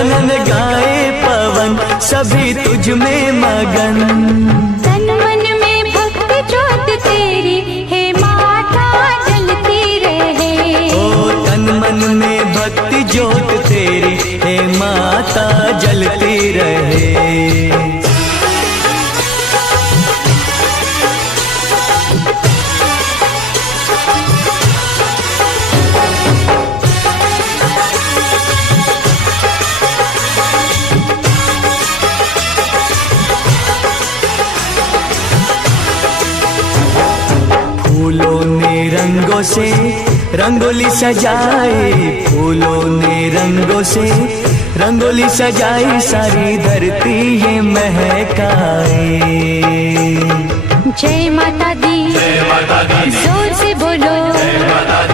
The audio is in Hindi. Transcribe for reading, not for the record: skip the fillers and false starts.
गगन गाए पवन, सभी तुझ में मगन। तन मन में भक्ति ज्योत तेरी, हे माता जलती रहे। ओ तन मन में भक्ति ज्योत तेरी, हे माता जलती रहे। फूलों ने रंगों से रंगोली सजाए, फूलों ने रंगों से रंगोली सजाई, सारी धरती ये महकाए। जय माता दी, जय माता दी, जोर से बोलो, जय माता